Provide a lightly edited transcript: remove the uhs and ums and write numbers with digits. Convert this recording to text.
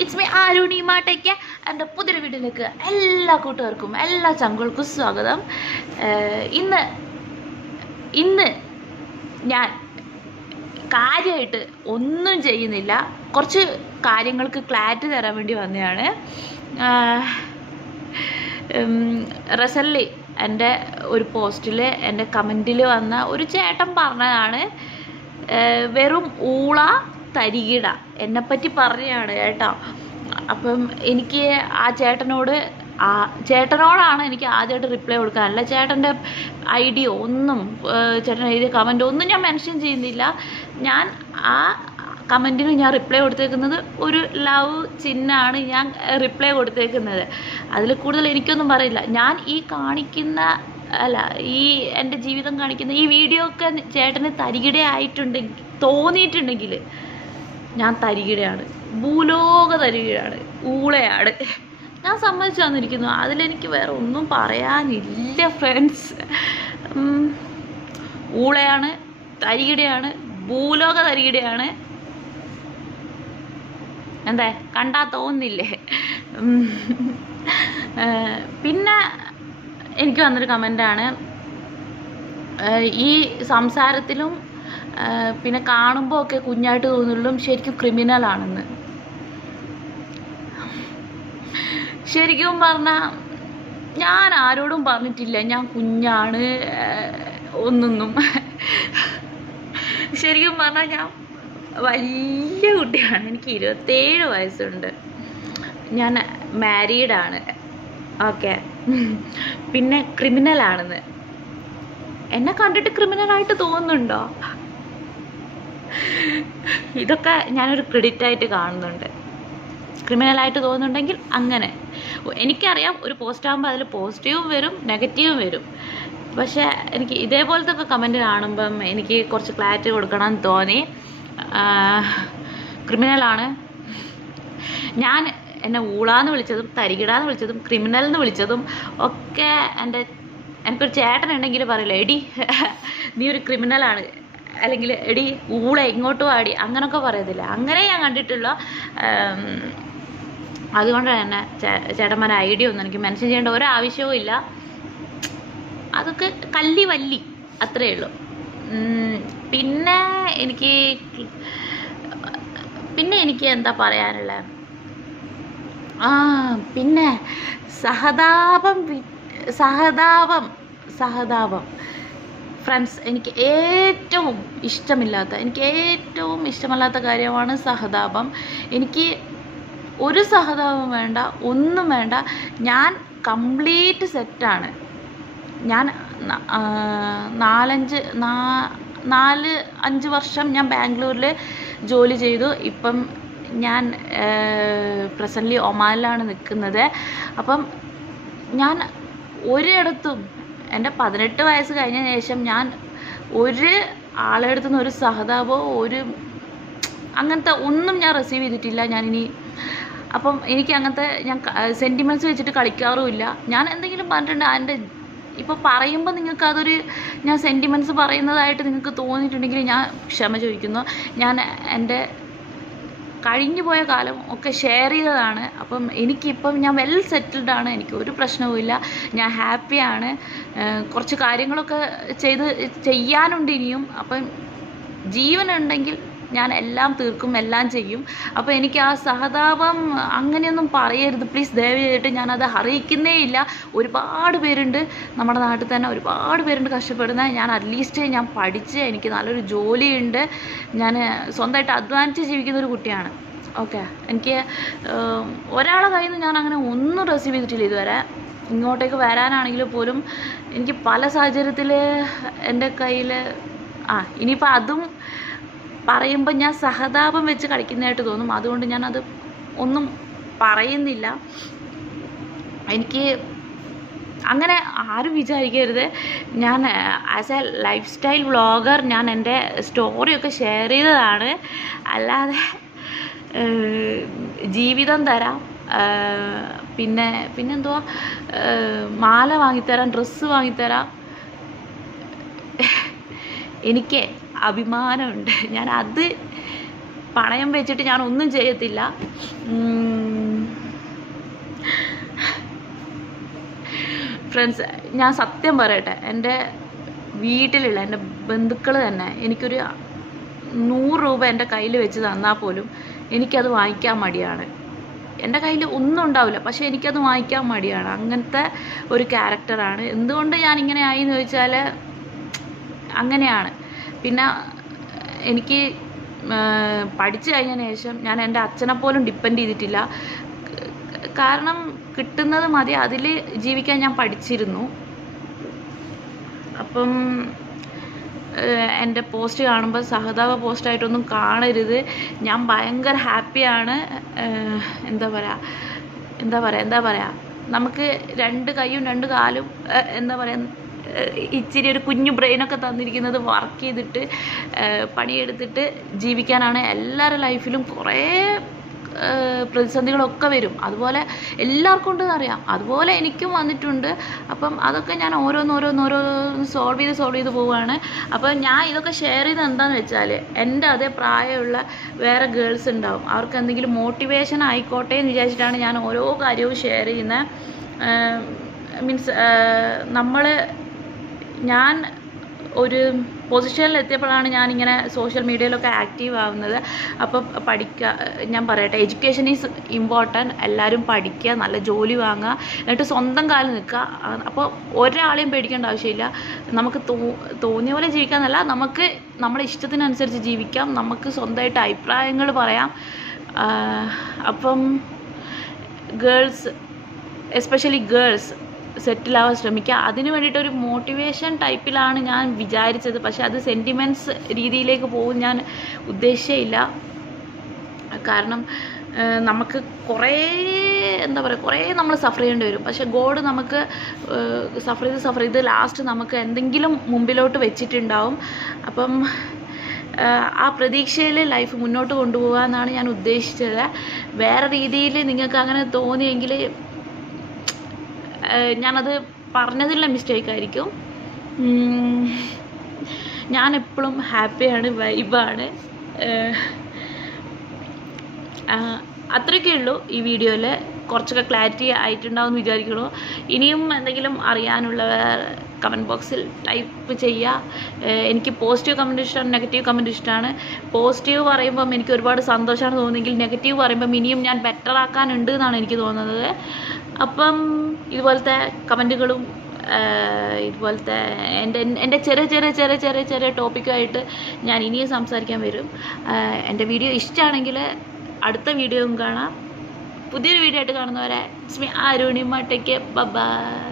It's me Aruni മാട്ടയ്ക്ക് എൻ്റെ പുതിയൊരു വീഡിയോയിലേക്ക് എല്ലാ കൂട്ടുകാർക്കും എല്ലാ ചങ്കുകൾക്കും സ്വാഗതം. ഇന്ന് ഞാൻ കാര്യമായിട്ട് ഒന്നും ചെയ്യുന്നില്ല, കുറച്ച് കാര്യങ്ങൾക്ക് ക്ലാരിറ്റി തരാൻ വേണ്ടി വന്നതാണ്. റസല്ലി എൻ്റെ ഒരു പോസ്റ്റിൽ എൻ്റെ കമൻറ്റിൽ വന്ന ഒരു ചേട്ടൻ പറഞ്ഞതാണ്, വെറും ഊള തരികിട എന്നെപ്പറ്റി പറഞ്ഞതാണ് കേട്ടോ. അപ്പം എനിക്ക് ആ ചേട്ടനോടാണ് എനിക്ക് ആദ്യമായിട്ട് റിപ്ലൈ കൊടുക്കാനല്ല. ചേട്ടൻ്റെ ഐഡിയ ഒന്നും, ചേട്ടൻ എഴുതിയ കമൻറ്റ് ഒന്നും ഞാൻ മെൻഷൻ ചെയ്യുന്നില്ല. ഞാൻ ആ കമൻറ്റിന് ഞാൻ റിപ്ലൈ കൊടുത്തേക്കുന്നത് ഒരു ലവ് ചിഹ്നമാണ് ഞാൻ റിപ്ലൈ കൊടുത്തേക്കുന്നത്. അതിൽ കൂടുതൽ എനിക്കൊന്നും പറയില്ല. ഞാൻ ഈ എൻ്റെ ജീവിതം കാണിക്കുന്ന ഈ വീഡിയോ ഒക്കെ ചേട്ടന് തരികിടയായിട്ടുണ്ടെങ്കിൽ തോന്നിയിട്ടുണ്ടെങ്കിൽ ഞാൻ തരികിടയാണ്, ഭൂലോക തരികിടയാണ്, ഊളയാണ്. ഞാൻ സമ്മതിച്ചു തന്നിരിക്കുന്നു. അതിലെനിക്ക് വേറെ ഒന്നും പറയാനില്ല ഫ്രണ്ട്സ്. ഊളയാണ്, തരികിടയാണ്, ഭൂലോക തരികിടയാണ്. എന്താ കണ്ടാ തോന്നില്ലേ? പിന്നെ എനിക്ക് വന്നൊരു കമൻ്റാണ്, ഈ സംസാരത്തിലും പിന്നെ കാണുമ്പോൾ ഒക്കെ കുഞ്ഞായിട്ട് തോന്നുള്ളൂ, ശരിക്കും ക്രിമിനലാണെന്ന്. ശരിക്കും പറഞ്ഞാൽ ഞാൻ ആരോടും പറഞ്ഞിട്ടില്ല ഞാൻ കുഞ്ഞാണ് ഒന്നൊന്നും. ശരിക്കും പറഞ്ഞാൽ ഞാൻ വലിയ കുട്ടിയാണ്. എനിക്ക് 27 വയസ്സുണ്ട്. ഞാൻ മാരീഡാണ്. ഓക്കെ. പിന്നെ ക്രിമിനലാണെന്ന് എന്നെ കണ്ടിട്ട് ക്രിമിനലായിട്ട് തോന്നുന്നുണ്ടോ? ഇതൊക്കെ ഞാനൊരു ക്രെഡിറ്റായിട്ട് കാണുന്നുണ്ട്. ക്രിമിനലായിട്ട് തോന്നുന്നുണ്ടെങ്കിൽ അങ്ങനെ. എനിക്കറിയാം, ഒരു പോസ്റ്റ് ആകുമ്പോൾ അതിൽ പോസിറ്റീവും വരും നെഗറ്റീവും വരും. പക്ഷേ എനിക്ക് ഇതേപോലത്തെ ഒക്കെ കമൻറ്റ് കാണുമ്പം എനിക്ക് കുറച്ച് ക്ലാരിറ്റി കൊടുക്കണം തോന്നി. ക്രിമിനലാണ് ഞാൻ. എന്നെ ഊളാന്ന് വിളിച്ചതും തരികിടാന്ന് വിളിച്ചതും ക്രിമിനൽ വിളിച്ചതും ഒക്കെ എനിക്കൊരു ചേട്ടനുണ്ടെങ്കിൽ പറയില്ല, എടി നീ ഒരു ക്രിമിനലാണ്, അല്ലെങ്കിൽ എടി ഊള ഇങ്ങോട്ടും ആടി, അങ്ങനെയൊക്കെ പറയത്തില്ല. അങ്ങനെ ഞാൻ കണ്ടിട്ടുള്ള. അതുകൊണ്ട് തന്നെ ചേട്ടന്മാരെ ഐഡിയ ഒന്നും എനിക്ക് മെൻഷൻ ചെയ്യേണ്ട ഒരാവശ്യവും ഇല്ല. അതൊക്കെ കല്ലി വല്ലി, അത്രയേ ഉള്ളൂ. പിന്നെ എനിക്ക് എന്താ പറയാനുള്ളത്? പിന്നെ സഹതാപം ഫ്രണ്ട്സ്, എനിക്ക് ഏറ്റവും ഇഷ്ടമല്ലാത്ത കാര്യമാണ് സഹതാപം. എനിക്ക് ഒരു സഹതാപം വേണ്ട, ഒന്നും വേണ്ട. ഞാൻ കംപ്ലീറ്റ് സെറ്റാണ്. ഞാൻ 4-5 വർഷം ഞാൻ ബാംഗ്ലൂരിൽ ജോലി ചെയ്തു. ഇപ്പം ഞാൻ പ്രസൻ്റ്ലി ഒമാനിലാണ് നിൽക്കുന്നത്. അപ്പം ഞാൻ ഒരിടത്തും എൻ്റെ 18 വയസ്സ് കഴിഞ്ഞ ശേഷം ഞാൻ ഒരു ആളെടുത്തുനിന്ന് ഒരു സഹതാപമോ അങ്ങനത്തെ ഒന്നും ഞാൻ റിസീവ് ചെയ്തിട്ടില്ല. അപ്പം എനിക്ക് അങ്ങനത്തെ ഞാൻ സെൻറ്റിമെൻറ്റ്സ് വെച്ചിട്ട് കളിക്കാറുമില്ല. ഞാൻ എന്തെങ്കിലും പറഞ്ഞിട്ടുണ്ട് ഇപ്പോൾ പറയുമ്പോൾ നിങ്ങൾക്ക് ഞാൻ സെൻറ്റിമെൻറ്റ്സ് പറയുന്നതായിട്ട് നിങ്ങൾക്ക് തോന്നിയിട്ടുണ്ടെങ്കിൽ ഞാൻ ക്ഷമ ചോദിക്കുന്നു. ഞാൻ എൻ്റെ കഴിഞ്ഞു പോയ കാലം ഒക്കെ ഷെയർ ചെയ്തതാണ്. അപ്പം എനിക്കിപ്പം ഞാൻ വെൽ സെറ്റിൽഡാണ്. എനിക്ക് ഒരു പ്രശ്നവുമില്ല. ഞാൻ ഹാപ്പിയാണ്. കുറച്ച് കാര്യങ്ങളൊക്കെ ചെയ്യാനുണ്ട് ഇനിയും. അപ്പം ജീവനുണ്ടെങ്കിൽ ഞാൻ എല്ലാം തീർക്കും, എല്ലാം ചെയ്യും. അപ്പോൾ എനിക്ക് ആ സഹതാപം അങ്ങനെയൊന്നും പറയരുത് പ്ലീസ്, ദയവ് ചെയ്തിട്ട്. ഞാനത് അറിയിക്കുന്നേ ഇല്ല. ഒരുപാട് പേരുണ്ട് നമ്മുടെ നാട്ടിൽ തന്നെ, ഒരുപാട് പേരുണ്ട് കഷ്ടപ്പെടുന്ന. ഞാൻ അറ്റ്ലീസ്റ്റ് ഞാൻ പഠിച്ച് എനിക്ക് നല്ലൊരു ജോലിയുണ്ട്. ഞാൻ സ്വന്തമായിട്ട് അധ്വാനിച്ച് ജീവിക്കുന്നൊരു കുട്ടിയാണ്. ഓക്കെ. എനിക്ക് ഒരാളെ കയ്യിൽ നിന്ന് ഞാൻ അങ്ങനെ ഒന്നും റിസീവ് ചെയ്തിട്ടില്ല ഇതുവരെ. ഇങ്ങോട്ടേക്ക് വരാനാണെങ്കിൽ പോലും എനിക്ക് പല സാഹചര്യത്തിൽ എൻ്റെ കയ്യിൽ ഇനിയിപ്പോൾ അതും പറയുമ്പോൾ ഞാൻ സഹതാപം വെച്ച് കളിക്കുന്നതായിട്ട് തോന്നും. അതുകൊണ്ട് ഞാനത് ഒന്നും പറയുന്നില്ല. എനിക്ക് അങ്ങനെ ആരും വിചാരിക്കരുത്. ഞാൻ as A life style vlogger ഞാൻ എൻ്റെ സ്റ്റോറിയൊക്കെ ഷെയർ ചെയ്തതാണ്. അല്ലാതെ ജീവിതം തരാം, പിന്നെന്തുവാ, മാല വാങ്ങിത്തരാം, ഡ്രസ്സ് വാങ്ങിത്തരാം. എനിക്ക് അഭിമാനമുണ്ട്. പണയം വെച്ചിട്ട് ഞാൻ ഒന്നും ചെയ്യത്തില്ല. ഫ്രണ്ട്സ്, ഞാൻ സത്യം പറയട്ടെ, എൻ്റെ വീട്ടിലുള്ള എൻ്റെ ബന്ധുക്കൾ തന്നെ എനിക്കൊരു 100 രൂപ എൻ്റെ കയ്യിൽ വെച്ച് തന്നാൽ പോലും എനിക്കത് വാങ്ങിക്കാൻ മടിയാണ്. എൻ്റെ കയ്യിൽ ഒന്നും ഉണ്ടാവില്ല, പക്ഷേ എനിക്കത് വാങ്ങിക്കാൻ മടിയാണ്. അങ്ങനത്തെ ഒരു ക്യാരക്ടറാണ്. എന്തുകൊണ്ട് ഞാൻ ഇങ്ങനെ ആയി എന്ന് ചോദിച്ചാൽ അങ്ങനെയാണ്. പിന്നെ എനിക്ക് പഠിച്ചു കഴിഞ്ഞതിന് ശേഷം ഞാൻ എൻ്റെ അച്ഛനെ പോലും ഡിപ്പെൻഡ് ചെയ്തിട്ടില്ല. കാരണം കിട്ടുന്നത് മതി, അതിൽ ജീവിക്കാൻ ഞാൻ പഠിച്ചിരുന്നു. അപ്പം എൻ്റെ പോസ്റ്റ് കാണുമ്പോൾ സഹതാപ പോസ്റ്റായിട്ടൊന്നും കാണരുത്. ഞാൻ ഭയങ്കര ഹാപ്പിയാണ്. എന്താ പറയുക, നമുക്ക് 2 കൈയും 2 കാലും എന്താ പറയുക, ഇച്ചിരി ഒരു കുഞ്ഞു ബ്രെയിനൊക്കെ തന്നിരിക്കുന്നത് വർക്ക് ചെയ്തിട്ട് പണിയെടുത്തിട്ട് ജീവിക്കാനാണ്. എല്ലാവരുടെ ലൈഫിലും കുറേ പ്രതിസന്ധികളൊക്കെ വരും. അതുപോലെ എല്ലാവർക്കും ഉണ്ടെന്ന് അറിയാം, അതുപോലെ എനിക്കും വന്നിട്ടുണ്ട്. അപ്പം അതൊക്കെ ഞാൻ ഓരോന്ന് സോൾവ് ചെയ്ത് പോവുകയാണ്. അപ്പം ഞാൻ ഇതൊക്കെ ഷെയർ ചെയ്ത് എന്താണെന്ന് വെച്ചാൽ, എൻ്റെ അതേ പ്രായമുള്ള വേറെ ഗേൾസ് ഉണ്ടാവും, അവർക്ക് എന്തെങ്കിലും മോട്ടിവേഷൻ ആയിക്കോട്ടെ എന്ന് വിചാരിച്ചിട്ടാണ് ഞാൻ ഓരോ കാര്യവും ഷെയർ ചെയ്യുന്നത്. മീൻസ് ഞാൻ ഒരു പൊസിഷനിൽ എത്തിയപ്പോഴാണ് ഞാനിങ്ങനെ സോഷ്യൽ മീഡിയയിലൊക്കെ ആക്റ്റീവ് ആവുന്നത്. അപ്പം ഞാൻ പറയട്ടെ, എഡ്യൂക്കേഷൻ ഈസ് ഇമ്പോർട്ടൻറ്റ്. എല്ലാവരും പഠിക്കുക, നല്ല ജോലി വാങ്ങുക, എന്നിട്ട് സ്വന്തം കാലിൽ നിൽക്കുക. അപ്പോൾ ഒരാളെയും പേടിക്കേണ്ട ആവശ്യമില്ല. നമുക്ക് തോന്നിയ പോലെ ജീവിക്കാമെന്നല്ല, നമുക്ക് നമ്മുടെ ഇഷ്ടത്തിനനുസരിച്ച് ജീവിക്കാം, നമുക്ക് സ്വന്തമായിട്ട് അഭിപ്രായങ്ങൾ പറയാം. അപ്പം എസ്പെഷ്യലി ഗേൾസ് സെറ്റിലാവാൻ ശ്രമിക്കുക. അതിന് വേണ്ടിയിട്ടൊരു മോട്ടിവേഷൻ ടൈപ്പിലാണ് ഞാൻ വിചാരിച്ചത്. പക്ഷെ അത് സെൻറ്റിമെൻറ്റ്സ് രീതിയിലേക്ക് പോകും ഞാൻ ഉദ്ദേശിച്ചില്ല. കാരണം നമുക്ക് കുറേ നമ്മൾ സഫർ ചെയ്യേണ്ടി വരും. പക്ഷെ ഗോഡ് നമുക്ക് സഫർ ചെയ്ത് ലാസ്റ്റ് നമുക്ക് എന്തെങ്കിലും മുമ്പിലോട്ട് വെച്ചിട്ടുണ്ടാവും. അപ്പം ആ പ്രതീക്ഷയിൽ ലൈഫ് മുന്നോട്ട് കൊണ്ടുപോകാമെന്നാണ് ഞാൻ ഉദ്ദേശിച്ചത്. വേറെ രീതിയിൽ നിങ്ങൾക്ക് അങ്ങനെ തോന്നിയെങ്കിൽ ഞാനത് പറഞ്ഞതിലുള്ള മിസ്റ്റേക്ക് ആയിരിക്കും. ഞാനെപ്പോഴും ഹാപ്പിയാണ്, വൈബാണ്. അത്രയൊക്കെ ഉള്ളൂ ഈ വീഡിയോയിൽ. കുറച്ചൊക്കെ ക്ലാരിറ്റി ആയിട്ടുണ്ടാവും എന്ന് വിചാരിക്കണു. ഇനിയും എന്തെങ്കിലും അറിയാനുള്ള കമൻറ്റ് ബോക്സിൽ ടൈപ്പ് ചെയ്യുക. എനിക്ക് പോസിറ്റീവ് കമൻറ്റ് ഇഷ്ടമാണ്, നെഗറ്റീവ് കമൻറ്റ് ഇഷ്ടമാണ്. പോസിറ്റീവ് പറയുമ്പം എനിക്ക് ഒരുപാട് സന്തോഷമാണ് തോന്നുന്നെങ്കിൽ നെഗറ്റീവ് പറയുമ്പം ഇനിയും ഞാൻ ബെറ്റർ ആക്കാനുണ്ട് എന്നാണ് എനിക്ക് തോന്നുന്നത്. അപ്പം ഇതുപോലത്തെ കമൻറ്റുകളും ഇതുപോലത്തെ എൻ്റെ ചെറിയ ടോപ്പിക്കുമായിട്ട് ഞാൻ ഇനിയും സംസാരിക്കാൻ വരും. എൻ്റെ വീഡിയോ ഇഷ്ടമാണെങ്കിൽ അടുത്ത വീഡിയോയും കാണാം. പുതിയൊരു വീഡിയോ ആയിട്ട് കാണുന്നവരെ it's me Arunima. Take care, by.